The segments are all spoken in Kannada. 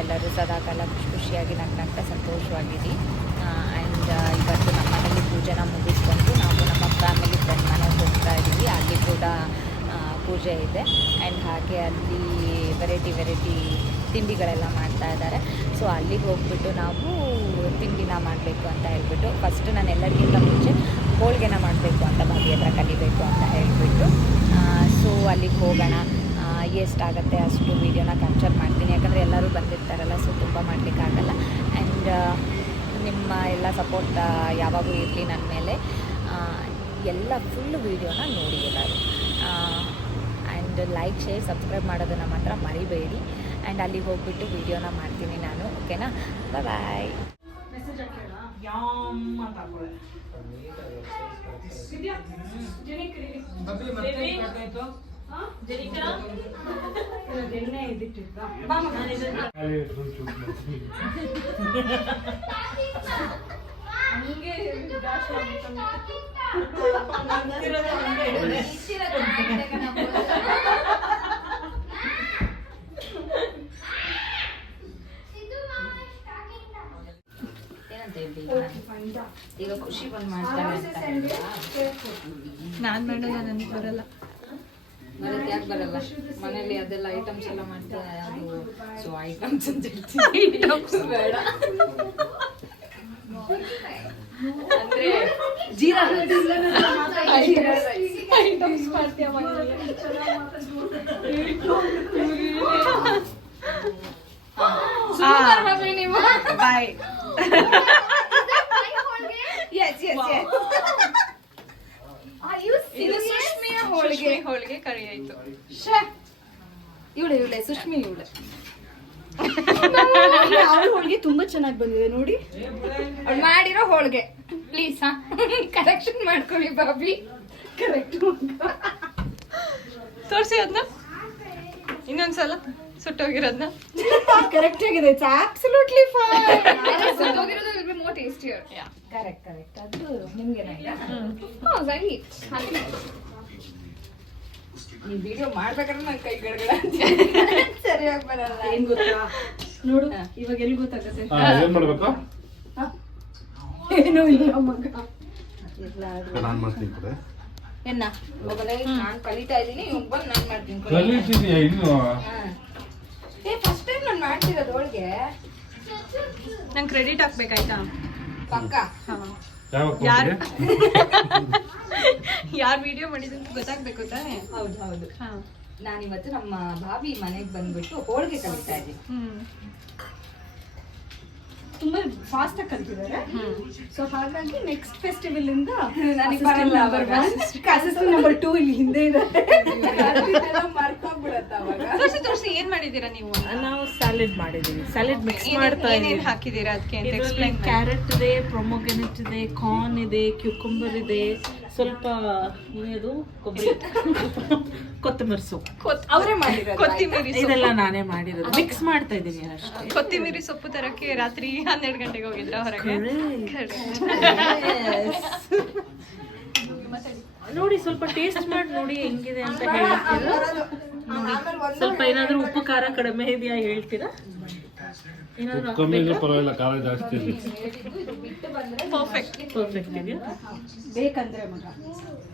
ಎಲ್ಲರೂ ಸದಾಕಾಲ ಖುಷಿಯಾಗಿ ನಗ್ನಗ್ತಾ ಸಂತೋಷವಾಗಿರಿ. ಆ್ಯಂಡ್ ಇವತ್ತು ನಮ್ಮ ಮನೇಲಿ ಪೂಜೆನ ಮುಗಿಸ್ಕೊಂಡು ನಾವು ನಮ್ಮ ಫ್ಯಾಮಿಲಿ ಫ್ರೆಂಡ್ ಮನೆಗೆ ಹೋಗ್ತಾ ಇದ್ದೀವಿ. ಅಲ್ಲಿ ಕೂಡ ಪೂಜೆ ಇದೆ. ಆ್ಯಂಡ್ ಹಾಗೆ ಅಲ್ಲಿ ವೆರೈಟಿ ತಿಂಡಿಗಳೆಲ್ಲ ಮಾಡ್ತಾ ಇದ್ದಾರೆ. ಸೊ ಅಲ್ಲಿಗೆ ಹೋಗ್ಬಿಟ್ಟು ನಾವು ತಿಂಡಿನ ಮಾಡಬೇಕು ಅಂತ ಹೇಳ್ಬಿಟ್ಟು ಫಸ್ಟ್ ನಾನು ಎಲ್ಲರಿಗಿಂತ ಮುಂಚೆ ಹೋಳಿಗೆನ ಮಾಡಬೇಕು ಅಂತ ಭಾವಿ ಹತ್ರ ಕಲಿಬೇಕು ಅಂತ ಹೇಳಿಬಿಟ್ಟು ಸೊ ಅಲ್ಲಿಗೆ ಹೋಗೋಣ. ಎಷ್ಟಾಗುತ್ತೆ ಅಷ್ಟು ವೀಡಿಯೋನ ಕ್ಯಾಪ್ಚರ್ ಮಾಡ್ತೀನಿ, ಯಾಕಂದರೆ ಎಲ್ಲರೂ ಬಂದಿರ್ತಾರಲ್ಲ, ಸೊ ತುಂಬ ಮಾಡಲಿಕ್ಕಾಗಲ್ಲ. ಆ್ಯಂಡ್ ನಿಮ್ಮ ಎಲ್ಲ ಸಪೋರ್ಟ್ ಯಾವಾಗೂ ಇರಲಿ ನನ್ನ ಮೇಲೆ. ಎಲ್ಲ ಫುಲ್ ವೀಡಿಯೋನ ನೋಡಿ ಎಲ್ಲರೂ. ಆ್ಯಂಡ್ ಲೈಕ್, ಶೇರ್, ಸಬ್ಸ್ಕ್ರೈಬ್ ಮಾಡೋದನ್ನು ಮಾತ್ರ ಮರಿಬೇಡಿ. ಆ್ಯಂಡ್ ಅಲ್ಲಿಗೆ ಹೋಗ್ಬಿಟ್ಟು ವೀಡಿಯೋನ ಮಾಡ್ತೀನಿ ನಾನು. ಓಕೆನಾ? ಬಾಯ್. ಈಗ ಖುಷಿ ಬಂದು ಮಾಡ್ತಾರೆ. ನಾನು ಮಾಡೋದು ನನಗೆ ಬರಲ್ಲ. ಬರುತ್ತೆ, ಯಾಕೆ ಬರಲ್ಲ? ಮನೇಲಿ ಅದೆಲ್ಲ ಐಟಮ್ಸ್ ಎಲ್ಲ ಮಾಡ್ತಾರೆ. ಅದು ಸೊ ಐಟಮ್ಸ್ ಅಂತ ಹೇಳ್ತೀನಿ, ಬೇಡ ಅಂದ್ರೆ ಜೀರಾ ಐಟಮ್ಸ್ ಮಾಡ್ತೀಯ ನೀವು. ಬಾಯ್. ಹೋಳಿಗೆ ಕರಿ ಆಯ್ತು. ಇವಳೆ ಸುಷ್ಮಿ ಹೋಳಿಗೆ ತುಂಬಾ ಚೆನ್ನಾಗಿ ಬಂದಿದೆ ನೋಡಿ. ಅವ್ಳು ಮಾಡಿರೋ ಹೋಳಿಗೆ ಪ್ಲೀಸ್ ಕರೆಕ್ಷನ್ ಮಾಡ್ಕೊಳ್ಳಿ ಬಾಬಿ. ಕರೆಕ್ಟ್ ತೋರಿಸಿ ಅದನ್ನ ಇನ್ನೊಂದ್ಸಲ ಸುಟ್ಟೋಗಿರೋದನ್ನ. ಕರೆಕ್ಟ್ ಆಗಿದೆ. It's absolutely fine. ಸುಟ್ಟೋಗಿರೋದು will be more tastier. Correct ಅದು ನಿಮ್ಗೆ ಸರಿ. ನೀವು ವಿಡಿಯೋ ಮಾಡ್ಬೇಕಾದ್ರೆ ನನ್ನ ಕೈ ಗಡಗಡ ಸರಿಯಾಗಿ ಬರಲ್ಲ. ಏನ್ ಗೊತ್ತಾ ನೋಡು, ಇವಾಗ ಎಲ್ಲಿ ಗೊತ್ತಾಗತ್ತೆ ಏನ್ ಮಾಡ್ಬೇಕು? ಏನೂ ಇಲ್ಲ ಮಗ. ನಾನ್ ಮಾಡ್ತೀನಿ ಕಡೆ ಎನ್ನ ಹೋಗಲ್ಲ, ನಾನು ಕಲಿತಾ ಇದ್ದೀನಿ. ಇವಾಗ ಬಂದು ನಾನು ಮಾಡ್ತೀನಿ. ಕಲಿತಿದ್ಯಾ ಇನ್ನು? ಫಸ್ಟ್ ಟೈಮ್ ನಾನು ಮಾಡ್ತಿರೋದು ಹೋಳಿಗೆ. ನಂಗೆ ಕ್ರೆಡಿಟ್ ಹಾಕ್ಬೇಕಾಯ್ತಾ? ಪಕ್ಕ ಯಾರು ವಿಡಿಯೋ ಮಾಡಿದಂತ ಗೊತ್ತಾಗ್ಬೇಕು ತಾನೆ. ಹೌದು. ನಾನಿವತ್ತು ನಮ್ಮ ಭಾವಿ ಮನೆಗೆ ಬಂದ್ಬಿಟ್ಟು ಹೋಳಿಗೆ ಕಲಿತಾ ಇದ್ದೀನಿ. ತುಂಬಾ ಫಾಸ್ಟ್ ಆಗಿ ಕಲ್ತಿದ್ದಾರೆ. ಸೊ ಹಾಗಾಗಿ ನೆಕ್ಸ್ಟ್ ಫೆಸ್ಟಿವಲ್ ಇಂದ ನನಗೆ ಬರಲ್ಲ. ಅಸಿಸ್ಟೆಂಟ್ ನಂಬರ್ 2 ಇಲ್ಲಿ ಹಿಂದೆ ಇದೆ. ಮರ್ಕೊಂಡ್ಬಿಡತ್ತ ಅವಾಗ. ತೋರಿಸಿ ಏನ್ ಮಾಡಿದೀರಾ ನೀವು? ನಾವು ಸ್ಯಾಲೆಡ್ ಮಾಡಿದೀವಿ. ಸ್ಯಾಲೆಡ್ ಮಿಕ್ಸ್ ಮಾಡ್ತಾ ಏನೇನ್ ಹಾಕಿದೀರಾ ಅದಕ್ಕೆ ಅಂತ ಇದರಲ್ಲಿ ಎಕ್ಸ್ಪ್ಲೈನ್. ಕ್ಯಾರೆಟ್ ಇದೆ, ಪ್ರೊಮೊಗ್ರೆನೇಟ್ ಇದೆ, ಕಾರ್ನ್ ಇದೆ, ಕ್ಯೂಕಂಬರ್ ಇದೆ, ಸ್ವಲ್ಪ ಇದು ಕೊತ್ತಂಬರಿ ಸೊಪ್ಪು. ಅವರೇ ಮಾಡಿರೋದು. ಕೊತ್ತಿಮೀರಿ ಇದೆಲ್ಲ ನಾನೇ ಮಾಡಿರೋದು. ಮಿಕ್ಸ್ ಮಾಡ್ತಾ ಇದ್ದೀನಿ ಅಷ್ಟೇ. ಕೊತ್ತಿಮೀರಿ ಸೊಪ್ಪು ತರಕ್ಕೆ ರಾತ್ರಿ 12 ಗಂಟೆಗೆ ಹೋಗಿದ್ರ ಹೊರಗೆ? ನೋಡಿ, ಸ್ವಲ್ಪ ಟೇಸ್ಟ್ ಮಾಡಿ ನೋಡಿ ಹೆಂಗಿದೆ ಅಂತ ಹೇಳ್ತೀರಾ. ಸ್ವಲ್ಪ ಏನಾದ್ರೂ ಉಪ್ಪು ಖಾರ ಕಡಿಮೆ ಇದೆಯಾ ಹೇಳ್ತೀರಾ? ಏನಾದ್ರು ಕಮ್ಮಿ ಇದ್ರೆ ಪರವಾಗಿಲ್ಲ, ಖಾರ ಜಾಸ್ತಿ ಇದೆ. ಪರ್ಫೆಕ್ಟ್ ಇದೆಯಾ? ಬೇಕಂದ್ರೆ ಮಗ,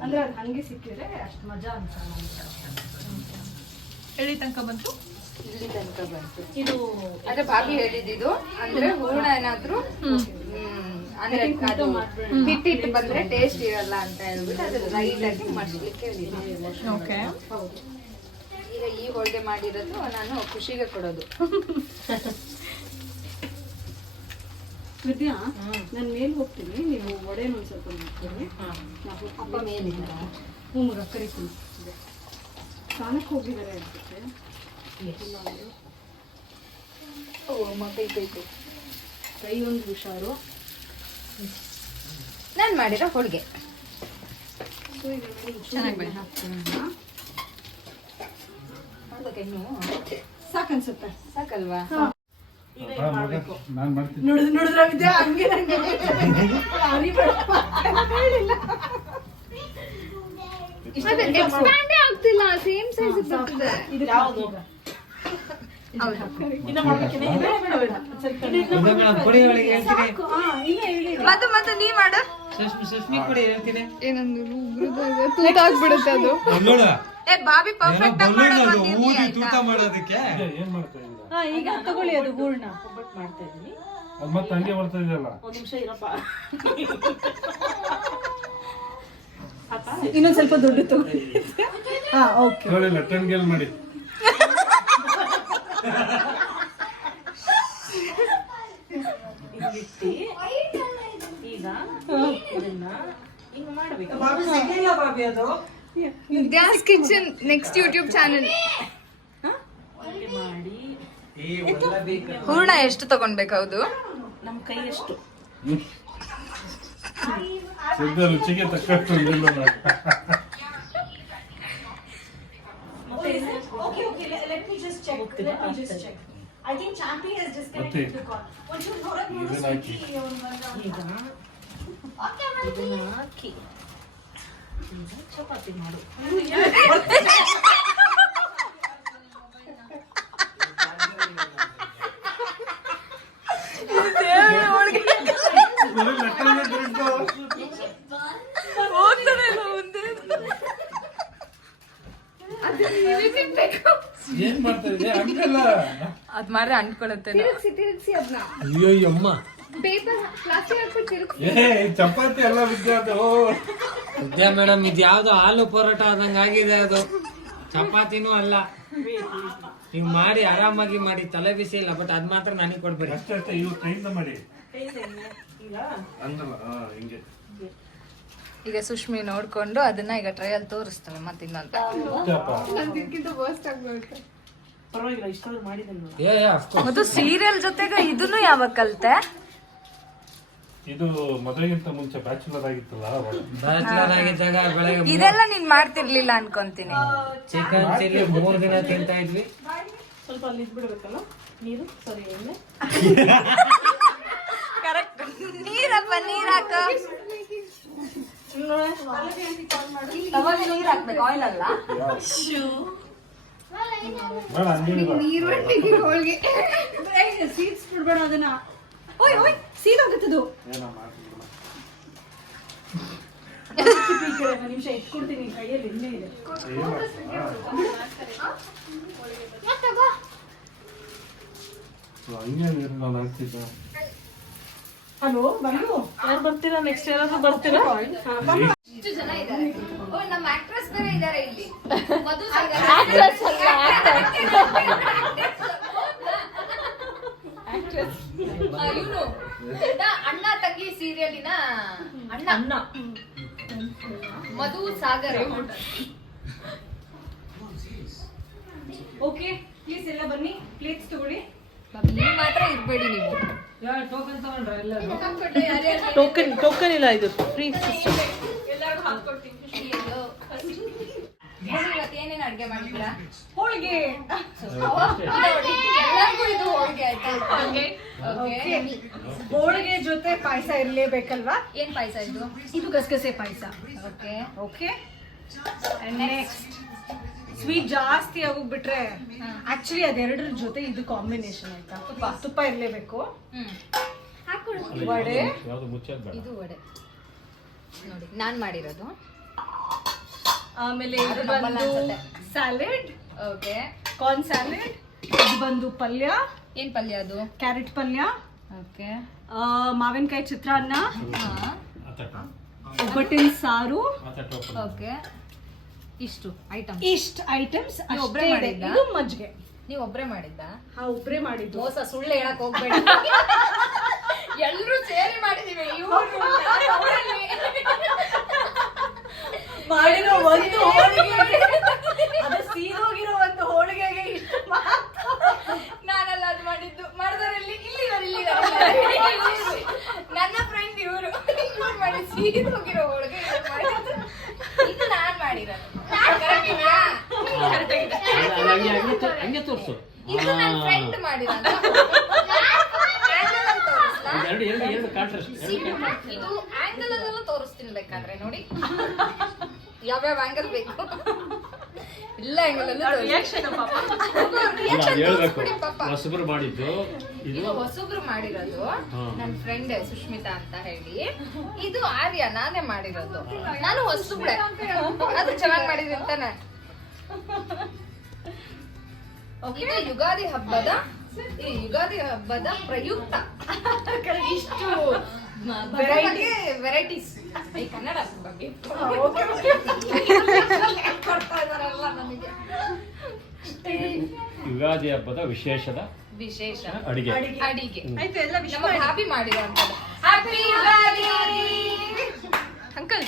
ಅಂದ್ರೆ ಅದು ಹಂಗೆ ಸಿಕ್ಕಿದ್ರೆ ಅಷ್ಟು ಮಜಾ ಅನ್ಸಲ್ಲ. ಎಲ್ಲಿ ತನಕ ಬಂತು? ಇಲ್ಲಿ ತನಕ ಬಂತು. ಇದು ಅಂದ್ರೆ ಭಾವಿ ಹೇಳಿದ್ದು ಅಂದ್ರೆ ಹೂರ್ಣ ಏನಾದ್ರು ಅಂದ್ರೆ ಅದು ಹಿಟ್ಟಿಟ್ಟು ಬಂದ್ರೆ ಟೇಸ್ಟ್ ಇರಲ್ಲ ಅಂತ ಹೇಳ್ಬಿಟ್ಟು ಅದು ಲೈಟ್ ಆಗಿ ಮಾಡಿಸ್ಲಿಕ್ಕೆ ಹೇಳಿದ್ದೀನಿ. ಓಕೆ. ಈಗ ಈ ಹೋಳಿಗೆ ಮಾಡಿರೋದು ನಾನು ಖುಷಿಗೆ ಕೊಡೋದು. ವಿದ್ಯಾ, ನಾನು ಮೇಲೆ ಹೋಗ್ತೀನಿ, ನೀವು ಒಡೆನ ಒಂದು ಸ್ವಲ್ಪ ಮಾಡ್ತೀನಿ. ಅಪ್ಪ ಮೇಲಿದ್ದಾರ? ಹ್ಞೂ ಮಗ, ಕರಿತೀನಿ. ಸ್ನಾನಕ್ಕೆ ಹೋಗಿದ್ದಾರೆ ಅನ್ಸುತ್ತೆ. ಕೈ ಒಂದು ಹುಷಾರು. ನಾನು ಮಾಡಿರೋ ಹೋಳಿಗೆ ಚೆನ್ನಾಗಿ ಬಂತು. ಸಾಕನ್ಸುತ್ತೆ. ಸಾಕಲ್ವಾ? ನಾನ್ ಮಾಡ್ತೀನಿ. ನೋಡಿದ್ರ ವಿದ್ಯಾ, ಹಂಗೆ ನಂಗೆ ಆಗ್ತಿಲ್ಲ. ಸೇಮ್ ಸೈಜ್ ಬರ್ತದೆ. ಯಾವುದು ಇನ್ನ ಮಾಡ್ಬೇಕೇನೆ? ಬೇಡ, ಬೇಡ, ಬೇಡ. ಸರಿ, ಕಣೆ. ಕೊಡಿ ಅವಳಿಗೆ ಹೇಳ್ತೀನಿ. ಇಲ್ಲ ಹೇಳಿ ಮತ್ತೆ ನೀ ಮಾಡು. ಸುಷ್ಮಿ ಕೊಡಿ ಹೇಳ್ತೀನಿ. ತೂತಾಗ್ಬಿಡುತ್ತೆ ಅದು. ಬಲ್ಲೋಳ ಏ ಬಾಬಿ ಪರ್ಫೆಕ್ಟ್ ಆಗಿ ಬಲ್ಲೋಳ ಮಾಡೋದು ಅದು ಬಂದಿದ್ಯಾ ಊದಿ ಆಯ್ತಾ? ತೂತ ಮಾಡೋದಕ್ಕೆ ಏನ್ ಮಾಡ್ತಾ ಇದ್ದೀರಾ? ಹಾ ಈಗ ತಗೊಳ್ಳಿ ಅದು ಹೂರ್ಣ. ಒಬ್ಬಟ್ಟು ಮಾಡ್ತಾ ಇದೀನಿ. ಅದು ಮತ್ತೆ ಹಂಗೆ ಬರ್ತಾ ಇದೆಯಲ್ಲ. ಒಂದ್ ನಿಮಿಷ ಇರಪ್ಪ. ಇನ್ನೊಂದ್ ಸ್ವಲ್ಪ ದೊಡ್ಡ ತಗೊಳ್ಳಿ. ಹಾ ಓಕೆ. ಹೇಳಿಲ್ಲ ಟೆನ್ಗೆಲ್ ಮಾಡಿ. ಇಲ್ಲಿಟ್ಟು ಈಗ ಇದನ್ನ ಹಿಂಗ್ ಮಾಡ್ಬೇಕು. Gas kitchen next YouTube channel. ಹೀಗೆ ಮಾಡಿ ಹೂರ್ಣ ಎಷ್ಟು ತಗೊಂಡ್ಬೇಕು? ನಮ್ ಕೈಯಷ್ಟು. ಸಿದ್ಧ ರುಚಿಗೆ ತಕ್ಕಷ್ಟು ಒಂದಿಲ್ಲ ನೋಡಿ. Okay, let me just check. I think Champi has disconnected the call. ಒಂಚೂರು ಹೊರಗೆ ನೋಡು ಸ್ವೀಟಿ, ಅವ್ನು ಬಂದ. ಈಗ ಇದನ್ನ ಹಾಕಿ ಈಗ ಚಪಾತಿ ಮಾಡು. ಬರೀ ಲೆಕ್ಕನೇ ತಿರುಗ್ತಾ. ಏನ್ ಮಾಡ್ತಾ ಇದೀಯ? ಹಂಗಲ್ಲ. ಅದ್ ಮಾಡಿದ್ರೆ ಅಂಟ್ಕೊಳತ್ತೆ. ತಿರುಗಿಸಿ ಅದನ್ನ ಅಯ್ಯೋ ಅಮ್ಮ ಪೇಪರ್ ಪ್ಲಾಸ್ಟಿಕ್ ಹಾಕ್ಬಿಟ್ಟು ತಿರುಗಿಸಿ. ಚಪಾತಿ ಎಲ್ಲ ವಿದ್ಯಾರ್ಥಿ. ವಿದ್ಯಾ ಮೇಡಮ್ ಇದು ಯಾವ್ದೋ ಹಾಲು ಪರೋಟ ಆದಂಗ ಆಗಿದೆ ಅದು. ಚಪಾತಿನೂ ಅಲ್ಲ. ನೀವು ಮಾಡಿ ಆರಾಮಾಗಿ ಮಾಡಿ, ತಲೆ ಬಿಸಿ ಇಲ್ಲ. ಬಟ್ ಅದ್ ಮಾತ್ರ ನನಗೆ ಕೊಡ್ಬೇಡಿ. ಅಷ್ಟೇ ಇವು ಕೈಯಿಂದ ಮಾಡಿ. ಈಗ ಹಂಗಲ್ಲ ಹಿಂಗೆ. ಈಗ ಸುಷ್ಮಿ ನೋಡ್ಕೊಂಡು ಅದನ್ನ ಈಗ ಟ್ರಯಲ್ ತೋರಿಸ್ತಾಳೆ ಮತ್ತೆ ಇನ್ನೊಂದು. ಇದಕ್ಕಿಂತ ವರ್ಸ್ಟ್ ಆಗ್ಬಿಡುತ್ತೆ. ಪರವಾಗಿಲ್ಲ, ಇಷ್ಟಾದ್ರೂ ಮಾಡಿದೆನು. ಅಫ್ಕೋರ್ಸ್ ಅದು ಸೀರಿಯಲ್ ಜೊತೆಗೆ ಇದನ್ನು ಯಾವಾಗ ಕಲ್ತೆ? ಇದು ಮದುವೆಗಿಂತ ಮುಂಚೆ ಬ್ಯಾಚುಲರ್ ಆಗಿತ್ತಲ್ಲ ಅವಾಗ. ಬ್ಯಾಚುಲರ್ ಆಗಿದ್ದಾಗ ಬೆಳಗ್ಗೆ ಇದೆಲ್ಲ ನೀನ್ ಮಾಡ್ತಿರ್ಲಿಲ್ಲ ಅನ್ಕೊಂತೀನಿ. ಚಿಕನ್ ಚಿಲ್ಲಿ 3 ದಿನ ತಿಂತಾ ಇದ್ವಿ. ಸ್ವಲ್ಪ ಅಲ್ಲಿ ಇದ್ಬಿಡ್ಬೇಕಲ್ಲ ನೀರು. ಸರಿ, ಎಣ್ಣೆ ಕರೆಕ್ಟ್. ನೀರಪ್ಪ, ನೀರ್ ಹಾಕ. ನೀರ್ ಹಾಕ್ಬೇಕು, ಆಯಿಲ್ ಅಲ್ಲ. ಬೇಡ ಹಂಗೇನಿಲ್ಲ. ನೀರು ಒಟ್ಟಿಗೆ ಹೋಳಿಗೆ. ಸೀಡ್ಸ್ ಬಿಡ್ಬೇಡ ಅದನ್ನ. ಓಯ್ ಓಯ್ ಸೀದೋಗುತ್ತದು. ಏನೋ ಮಾಡ್ತಿದ್ದಿಲ್ಲ. ಒಂದು ನಿಮಿಷ ಇಟ್ಕೊಡ್ತೀನಿ, ಕೈಯಲ್ಲಿ ಎಣ್ಣೆ ಇದೆ. ಹಂಗೆ ನಾನು ಹಾಕ್ತಿದ್ದೆ. ಹಲೋ ಬಂದು ಯಾರು ಬರ್ತೀರಾ? ನೆಕ್ಸ್ಟ್ ಯಾರಾದ್ರೂ ಬರ್ತೀರಾ? ಇಷ್ಟು ಜನ ಇದ್ದಾರೆ. ಓ ನಮ್ಮ ಆಕ್ಟ್ರೆಸ್ ಬೇರೆ ಇದ್ದಾರೆ ಇಲ್ಲಿ. ಮಧು ಇವನು ಅಣ್ಣ ತಂಗಿ ಸೀರಿಯಲಿನ ಅಣ್ಣ ಮಧು ಸಾಗರ್. ಓಕೆ ಪ್ಲೀಸ್ ಎಲ್ಲ ಬನ್ನಿ, ಪ್ಲೇಟ್ಸ್ ತಗೊಳ್ಳಿ. ನೀವು ಮಾತ್ರ ಇರ್ಬೇಡಿ ನೀವು. ಟೋಕನ್ ತಗೊಂಡ್ರ ಎಲ್ಲರೂ? ಟೋಕನ್ ಇಲ್ಲ, ಇದು ಫ್ರೀ ಸಿಸ್ಟಮ್. ಎಲ್ಲರಿಗೂ ಹಾಕೊಡ್ತೀನಿ. ಇವತ್ತು ಏನೇನು ಅಡ್ಗೆ ಮಾಡಿದ್ದೀರಾ? ಹೋಳಿಗೆ. ಎಲ್ಲರಿಗೂ ಇದು ಹೋಳಿಗೆ ಆಯ್ತಾ? Okay. ಹೋಳಿಗೆ ಜೊತೆ ಪಾಯಸ ಇರ್ಲೇಬೇಕಲ್ವಾ? ಏನ್ ಪಾಯಸ ಇದು? ಇದು ಗಸಗಸೆ ಪಾಯಸ. Okay. Okay and next sweet ಜಾಸ್ತಿ ಆಗೋಗ್ಬಿಟ್ರೆ ಆಕ್ಚುಲಿ ಅದೆರಡರ ಜೊತೆ ಇದು ಕಾಂಬಿನೇಷನ್ ಆಯ್ತಾ? ತುಪ್ಪ ಇರ್ಲೇಬೇಕು. ವಡೆ, ಯಾವ್ದು ಮುಚ್ಚೋದು ಬೇಡ. ಇದು ವಡೆ ನೋಡಿ ನಾನ್ ಮಾಡಿರೋದು. ಆಮೇಲೆ ಇದು ನಮ್ಮಲ್ಲ ಬಂದು ಅನ್ಸುತ್ತೆ. Salad, okay. Corn salad. ಇದು ಬಂದು ಪಲ್ಯ, ಏನ್ ಪಲ್ಯ ಅದು? ಕ್ಯಾರೆಟ್ ಪಲ್ಯ, ಓಕೆ. ಮಾವಿನಕಾಯಿ ಚಿತ್ರಾನ್ನ, ಆತಟ. ಒಬ್ಬಟ್ಟಿನ ಸಾರು. ಆತಟ open. ಓಕೆ. ಇಷ್ಟು ಐಟಮ್ ಇಷ್ಟ ಐಟಮ್ಸ್ ನೀವು ಒಬ್ರೇ ಅಷ್ಟೇ ಇದೆ. ಮಾಡಿದ್ದಾ? ಇದು ಮಜ್ಜಿಗೆ. ನೀವು ಒಬ್ರೇ ಮಾಡಿದ್ದ? ಒಬ್ರೇ ಮಾಡಿದ್ದು. ಮೋಸ, ಸುಳ್ಳು ಹೇಳಕ್ ಹೋಗ್ಬೇಡಿ. ಎಲ್ರು ಸೇರಿ ಮಾಡಿದೀವಿ. ಇವ್ರು ಮಾಡಿರೋ ಒಂದು ಹೋಳಿಗೆಗೆ, ಅದು ಸೀದೋಗಿರೋ ಒಂದು ಹೋಳಿಗೆಗೆ ಇಷ್ಟು ನಾನಲ್ಲ ಅದು ಮಾಡಿದ್ದು. ಮಾಡಿದವರಲ್ಲಿ ನನ್ನ ಫ್ರೆಂಡ್ ಇವರು ಮಾಡಿ ಸೀದೋಗಿರೋ ಹೋಳಿಗೆ ಇದು ನಾನ್ ಮಾಡಿರೋದು. ಹಂಗೆ ತೋರ್ಸು. ಇದು ನನ್ನ ಫ್ರೆಂಡ್ ಮಾಡಿರೋದು. ಎರಡು ಕಾಂಟ್ರಾಸ್ಟ್. ಇದು ಆಂಗಲ್ ಅಲ್ಲೆಲ್ಲ ತೋರಿಸ್ತೀನಿ ಬೇಕಾದ್ರೆ ನೋಡಿ. ಯಾವ್ಯಾವ ಆಂಗಲ್ ಬೇಕು. ಇಲ್ಲ ಹೆಂಗಲ್ಲ ರಿಯಾಕ್ಷನ್ ಪಾಪ. ಹೇಳ್ಬೇಕು ಹೊಸಬ್ರು ಮಾಡಿದ್ದು ಇದು ಇದು ಹೊಸಬ್ರು ಮಾಡಿರೋದು ನನ್ನ ಫ್ರೆಂಡ್ ಸುಷ್ಮಿತಾ ಅಂತ ಹೇಳಿ. ಇದು ಆರ್ಯ ನಾನೇ ಮಾಡಿರೋದು. ನಾನು ಹೊಸಬ್ಳೆ, ಅದು ಚೆನ್ನಾಗಿ ಮಾಡಿದ್ರಿ ಅಂತಾನೆ. ಇದು ಯುಗಾದಿ ಹಬ್ಬದ ಪ್ರಯುಕ್ತ ಇಷ್ಟು ವೆರೈಟೀಸ್ ಈ ಕನ್ನಡ ಬಗ್ಗೆ ಕೊಡ್ತಾ ಇದಾರಲ್ಲ ನನಗೆ. ಯುಗಾದಿ ಹಬ್ಬದ ವಿಶೇಷ ಅಡಿಗೆ. ಅಡಿಗೆ ಆಯ್ತು, ಎಲ್ಲ ವಿಷಯ ನಮ್ಮ ಹ್ಯಾಪಿ ಮಾಡಿರೋಂಥದ್ದು. Happy Ugadi uncle.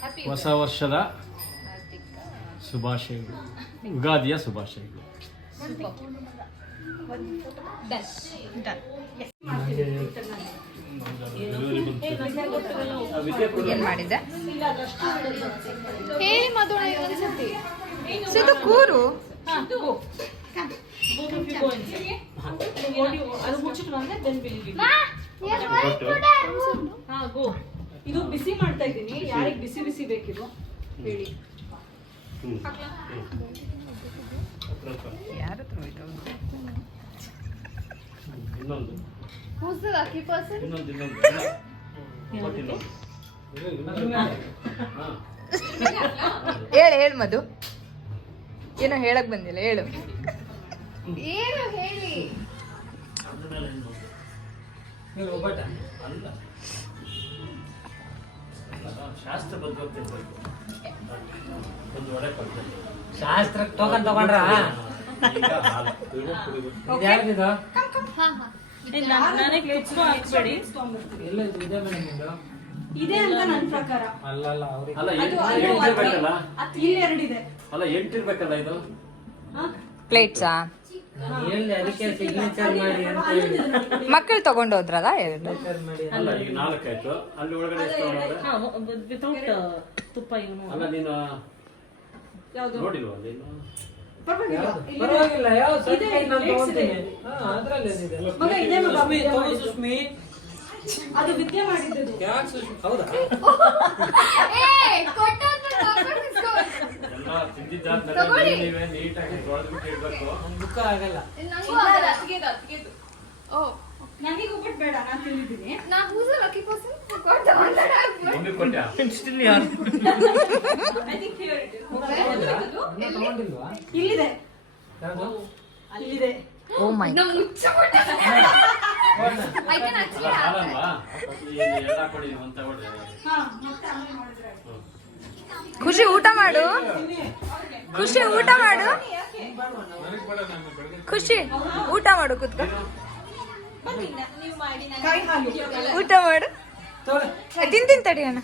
ಹ್ಯಾಪಿ ಹೊಸ ವರ್ಷದ ಶುಭಾಶಯಗಳು, ಯುಗಾದಿಯ ಶುಭಾಶಯಗಳು. ಏನ್ ಮಾಡಿದ್ದೆ? ಹೇಳಿ ಮಧುಣ ಒಂದ್ಸತಿ ಸಿದು ಕೂರು. ಅದು ಮುಚ್ಚಿಟ್ಟು ಬಂದ್ರೆ then we'll give you. ಹಾ ಗೋ. ಇದು ಬಿಸಿ ಮಾಡ್ತಾ ಇದ್ದೀನಿ. ಯಾರಿಗೆ ಬಿಸಿ ಬಿಸಿ ಬೇಕಿದು ಹೇಳಿ. ಯಾರು ಇದು? ಇನ್ನೊಂದು Who's the lucky person? ಇನ್ನೊಂದು ಹೇಳು ಮಧು, ಏನೋ ಹೇಳಕ್ ಬಂದಿಲ್ಲ, ಹೇಳು. ಏನು ಹೇಳಿ. ಅಲ್ಲ ಶಾಸ್ತ್ರ ಬದ್ಧತಿರ್ಬೇಕು. ಒಂದು ಒಳ್ಳೆ ಪದ್ಧತಿ. ಶಾಸ್ತ್ರಕ್ಕೆ ಟೋಕನ್ ತಗೊಂಡ್ರ ಯಾರ್ದಿದು ನನಗೆ ಹೆಚ್ಚು ಹಾಕ್ಬೇಡಿ. ಎಲ್ಲ ಇದು ಇದೆ ಮೇಡಮ್ ಇದು. ಇದೆ ಅಂತ ನನ್ನ ಪ್ರಕಾರ. ಅಲ್ಲಲ್ಲ ಅವ್ರಿಗೆ ಅಲ್ಲ ಎಂಟಿರ್ಬೇಕಲ್ಲ, ಇಲ್ಲಿ ಎರಡಿದೆ. ಅಲ್ಲ ಎಂಟಿರ್ಬೇಕಲ್ಲ ಇದು. ಪ್ಲೇಟ್ಸಾ? ನಾನು ಹೇಳಿದೆ ಅದಕ್ಕೆ ಸಿಗ್ನೇಚರ್ ಮಾಡಿ ಅಂತ ಹೇಳಿ. ಮಕ್ಕಳು ತಗೊಂಡೋದ್ರಲ್ಲ ಎರಡು. ಸಿಗ್ನೇಚರ್ ಮಾಡಿ ಅಲ್ಲ ಈಗ 4 ಆಯ್ತು, ಅಲ್ಲಿ ಒಳಗಡೆ ಎಷ್ಟು ತಗೊಂಡ್ರೆ? ವಿತೌಟ್ ತುಪ್ಪ ಇವನು. ಅಲ್ಲ ನೀನು ನೋಡಿಲ್ವಾ ನೀನು? ಪರವಾಗಿಲ್ಲ ಯಾವ ಸರ್ಟಿಫಿಕೇಟ್ ನಾನು ತಗೊಂತೀನಿ. ಅದ್ರಲ್ಲೇನಿದೆ ಮಗ ಇದೆ ಮಗ. ಸುಷ್ಮಿ. ಅದು ವಿದ್ಯೆ ಮಾಡಿದ್ದು. ಯಾಕೆ ಸುಷ್ಮಿ? ಹೌದಾ? ಎಲ್ಲ ತಿಂದಿದ್ದಾದ್ಮೇಲೆ ನೀವೇ ನೀಟಾಗಿ ತೊಳೆದ್ಬಿಟ್ಟು ಇಡ್ಬೇಕು. ನನ್ ದುಃಖ ಆಗಲ್ಲ. ನಂಗೂ ಆಗಲ್ಲ. ಅತ್ತಿಗೆದು. ಓ, ನನಗೆ ಒಬ್ಬಟ್ಟು ಬೇಡ, ನಾನು ತಿಂದಿದ್ದೀನಿ. ನಾ who's the lucky person? God, ತಗೊಂಡಾರ. ಮಮ್ಮಿ ಕೊಟ್ಟ ಸ್ಟಿಲ್ ಯಾರು I think here it is. ತಗೊಂಡಿಲ್ವಾ? ಇಲ್ಲಿದೆ, ಯಾವುದು? ಇಲ್ಲಿದೆ. ಓ ಮೈ ನಾವು ಮುಚ್ಚಬಿಟ್ಟ. I can actually have that. ಸಾಲಲ್ವಾ? ಎಲ್ಲ ಕೊಡಿ ಅಂತ ತಗೊಳ್ರಿ. ಹಾ, ಮತ್ತೆ ಆಮೇಲೆ ಮಾಡಿದ್ರೆ ಆಯ್ತು. ಖುಷಿ ಊಟ ಮಾಡು. ಖುಷಿ ಊಟ ಮಾಡು. ಖುಷಿ ಊಟ ಮಾಡು, ಕೂತ್ಕೊ. ಕಾಯಿ ಹಾಲು. ಊಟ ಮಾಡು. ತಿಂತೀನಿ ತಡಿ ಅಣ್ಣ.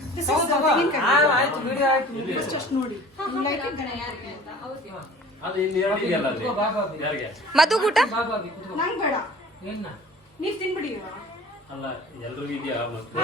ಆಯ್ತು ವಿಡಿಯೋ ಆಯ್ತು. ಜಸ್ಟ್ ನೋಡಿ. ಲೈಟಿಂಗ್ ಕಣ ಯಾರಿಗೆ ಅಂತ. ಅದು ಇಲ್ಲಿ ಎರಡು ಇದೆಯಲ್ಲ ಅಲ್ಲಿ. ಯಾರಿಗೆ? ಮಧು ಊಟ? ಬಾಬಾ ಕುತ್ಕೋ. ನಂಗೆ ಬೇಡ, ಏನ್ನ ನೀವ್ ತಿನ್ಬಿಡಿ ಇವಾಗ. ಅಲ್ಲ ಎಲ್ರಿಗೂ ಇದೆಯಾ ಮತ್ತೆ?